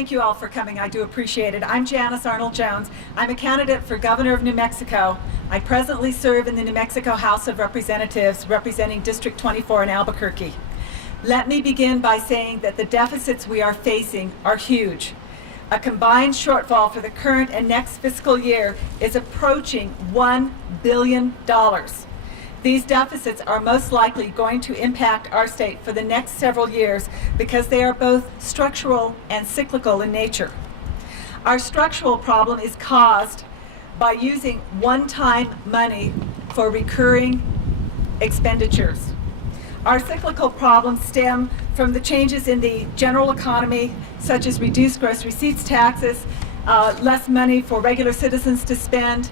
thank you all for coming. I do appreciate it. I'm Janice Arnold-Jones. I'm a candidate for Governor of New Mexico. I presently serve in the New Mexico House of Representatives, representing District 24 in Albuquerque. Let me begin by saying that the deficits we are facing are huge. A combined shortfall for the current and next fiscal year is approaching $1 billion. These deficits are most likely going to impact our state for the next several years because they are both structural and cyclical in nature. Our structural problem is caused by using one-time money for recurring expenditures. Our cyclical problems stem from the changes in the general economy, such as reduced gross receipts taxes, less money for regular citizens to spend,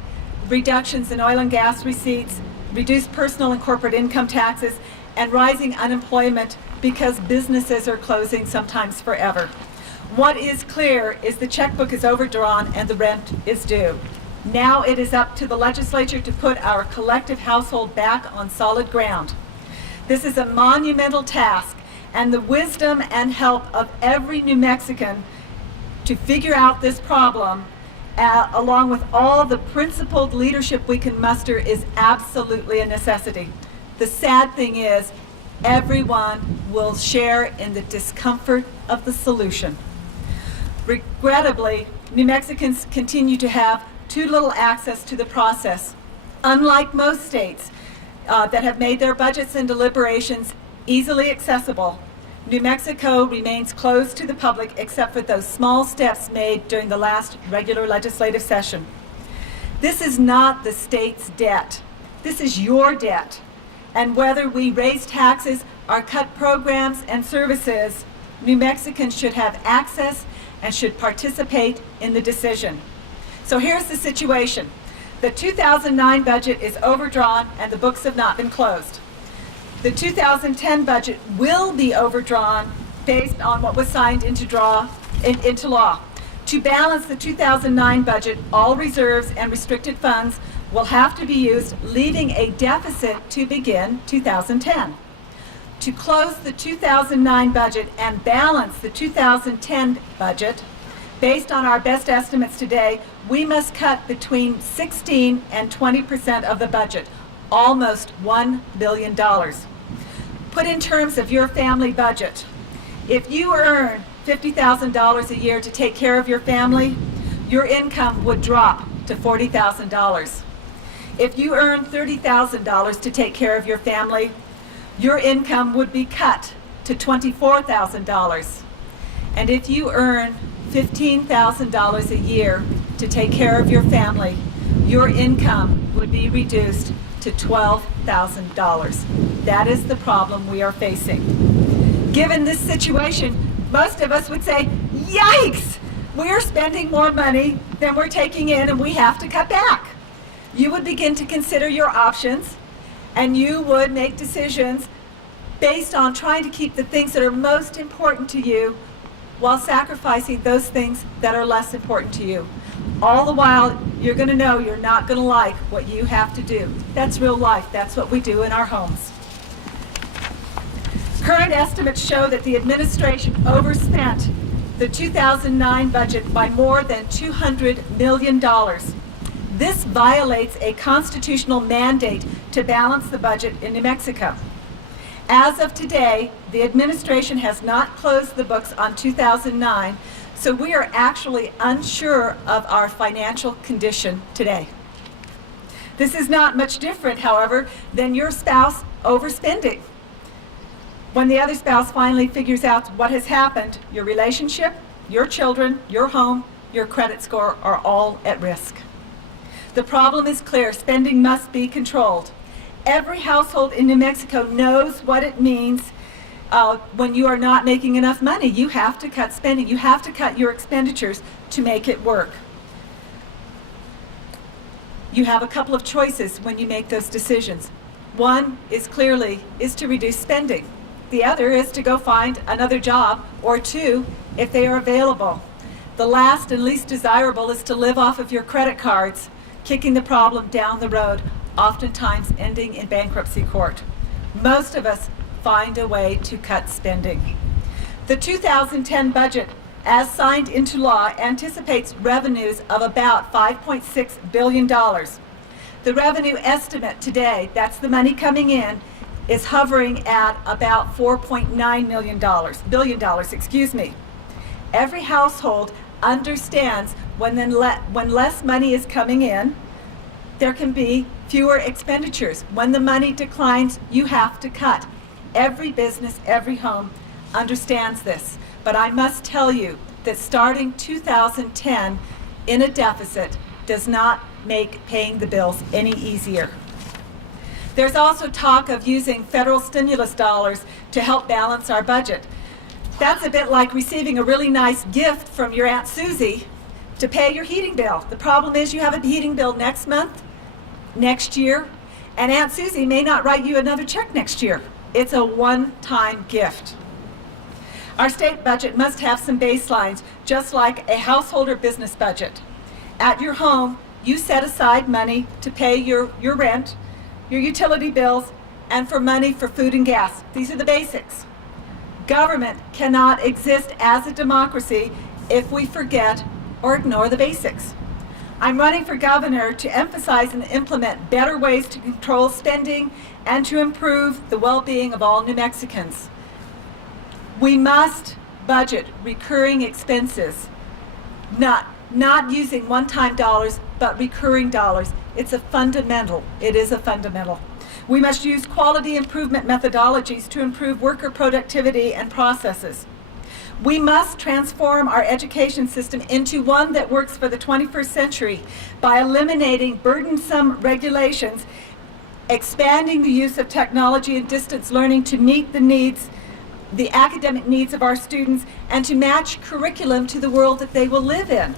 reductions in oil and gas receipts, reduced personal and corporate income taxes, and rising unemployment because businesses are closing, sometimes forever. What is clear is the checkbook is overdrawn and the rent is due. Now it is up to the legislature to put our collective household back on solid ground. This is a monumental task, and the wisdom and help of every New Mexican to figure out this problem, along with all the principled leadership we can muster, is absolutely a necessity. The sad thing is, everyone will share in the discomfort of the solution. Regrettably, New Mexicans continue to have too little access to the process. Unlike most states that have made their budgets and deliberations easily accessible, New Mexico remains closed to the public except for those small steps made during the last regular legislative session. This is not the state's debt. This is your debt. And whether we raise taxes or cut programs and services, New Mexicans should have access and should participate in the decision. So here's the situation. The 2009 budget is overdrawn and the books have not been closed. The 2010 budget will be overdrawn based on what was signed into law. To balance the 2009 budget, all reserves and restricted funds will have to be used, leaving a deficit to begin 2010. To close the 2009 budget and balance the 2010 budget, based on our best estimates today, we must cut between 16 and 20% of the budget, almost $1 billion. Put in terms of your family budget, if you earn $50,000 a year to take care of your family, your income would drop to $40,000. If you earn $30,000 to take care of your family, your income would be cut to $24,000. And if you earn $15,000 a year to take care of your family, your income would be reduced to $12,000. That is the problem we are facing. Given this situation, most of us would say, yikes! We're spending more money than we're taking in and we have to cut back. You would begin to consider your options and you would make decisions based on trying to keep the things that are most important to you while sacrificing those things that are less important to you. All the while, you're going to know you're not going to like what you have to do. That's real life. That's what we do in our homes. Current estimates show that the administration overspent the 2009 budget by more than $200 million. This violates a constitutional mandate to balance the budget in New Mexico. As of today, the administration has not closed the books on 2009, so we are actually unsure of our financial condition today. This is not much different, however, than your spouse overspending. When the other spouse finally figures out what has happened, your relationship, your children, your home, your credit score are all at risk. The problem is clear. Spending must be controlled. Every household in New Mexico knows what it means when you are not making enough money. You have to cut spending. You have to cut your expenditures to make it work. You have a couple of choices when you make those decisions. One is to reduce spending. The other is to go find another job, or two, if they are available. The last and least desirable is to live off of your credit cards, kicking the problem down the road, oftentimes ending in bankruptcy court. Most of us find a way to cut spending. The 2010 budget as signed into law, anticipates revenues of about $5.6 billion. The revenue estimate today, that's the money coming in, is hovering at about $4.9 billion. Every household understands when less money is coming in, there can be fewer expenditures. When the money declines, you have to cut. Every business, every home understands this. But I must tell you that starting 2010 in a deficit does not make paying the bills any easier. There's also talk of using federal stimulus dollars to help balance our budget. That's a bit like receiving a really nice gift from your Aunt Susie to pay your heating bill. The problem is you have a heating bill next month, next year, and Aunt Susie may not write you another check next year. It's a one-time gift. Our state budget must have some baselines, just like a household or business budget. At your home, you set aside money to pay your rent, your utility bills, and for money for food and gas. These are the basics. Government cannot exist as a democracy if we forget or ignore the basics. I'm running for governor to emphasize and implement better ways to control spending and to improve the well-being of all New Mexicans. We must budget recurring expenses, not using one-time dollars, but recurring dollars. It's a fundamental. It is a fundamental. We must use quality improvement methodologies to improve worker productivity and processes. We must transform our education system into one that works for the 21st century by eliminating burdensome regulations, expanding the use of technology and distance learning to meet the academic needs of our students, and to match curriculum to the world that they will live in.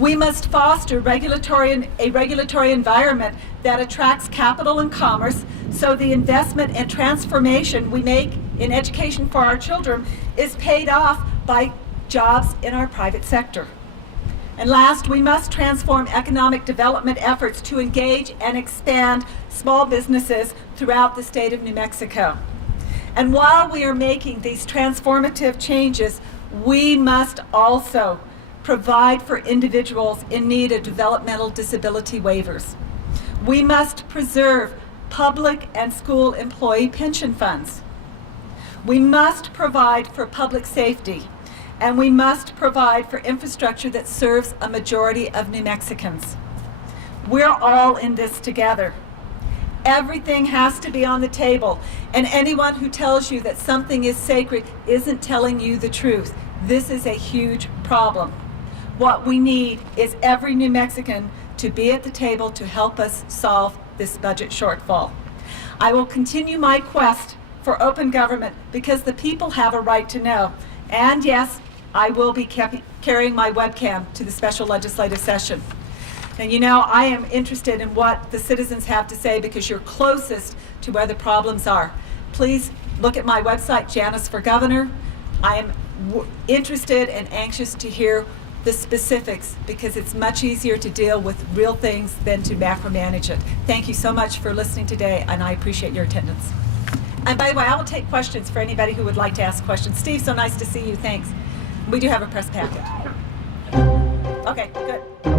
We must foster a regulatory environment that attracts capital and commerce, so the investment and transformation we make in education for our children is paid off by jobs in our private sector. And last, we must transform economic development efforts to engage and expand small businesses throughout the state of New Mexico. And while we are making these transformative changes, we must also provide for individuals in need of developmental disability waivers. We must preserve public and school employee pension funds. We must provide for public safety, and we must provide for infrastructure that serves a majority of New Mexicans. We're all in this together. Everything has to be on the table, and anyone who tells you that something is sacred isn't telling you the truth. This is a huge problem. What we need is every New Mexican to be at the table to help us solve this budget shortfall. I will continue my quest for open government because the people have a right to know. And yes, I will be carrying my webcam to the special legislative session. And you know, I am interested in what the citizens have to say because you're closest to where the problems are. Please look at my website, Janice for Governor. I am interested and anxious to hear the specifics because it's much easier to deal with real things than to macromanage it. Thank you so much for listening today, and I appreciate your attendance. And by the way, I will take questions for anybody who would like to ask questions. Steve, so nice to see you. Thanks. We do have a press packet. Okay, good.